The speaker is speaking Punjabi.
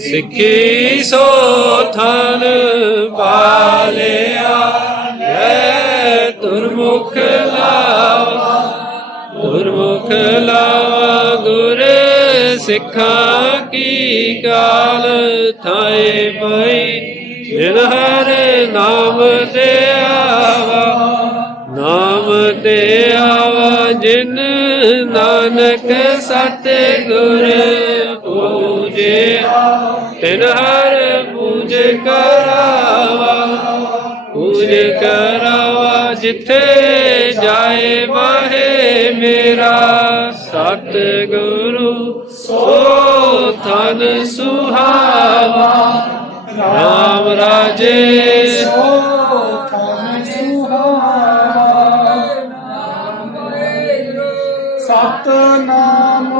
ਸਿੱਖੀ ਸੋ ਥਨ ਪਾਲਿਆ ਲੈ ਤੁਰਮੁਖ ਲਾਵਾ ਗੁਰਮੁਖ ਲਾਵਾ ਗੁਰ ਸਿੱਖਾਂ ਕੀ ਕਾਲ ਥਾਏ ਪਈ ਜਿਨ ਹਰ ਨਾਮ ਤੇ ਨਾਮ ਤੇ ਆਵਾ ਜਿਨ ਨਾਨਕ ਸਤ ਗੁਰ ਪੂਜੇ ਤਿਨ ਹਰ ਪੂਜ ਕਰਾਵਾ ਪੂਜ ਕਰਾਵਾ ਜਿੱਥੇ ਜਾਏ ਮਾਹੇ ਮੇਰਾ ਸਤ ਗੁਰੂ ਸੋ ਥਨ ਸੁਹਾਵਾ, ਰਾਮ ਰਾਜੇ ਸਤਨਾਮ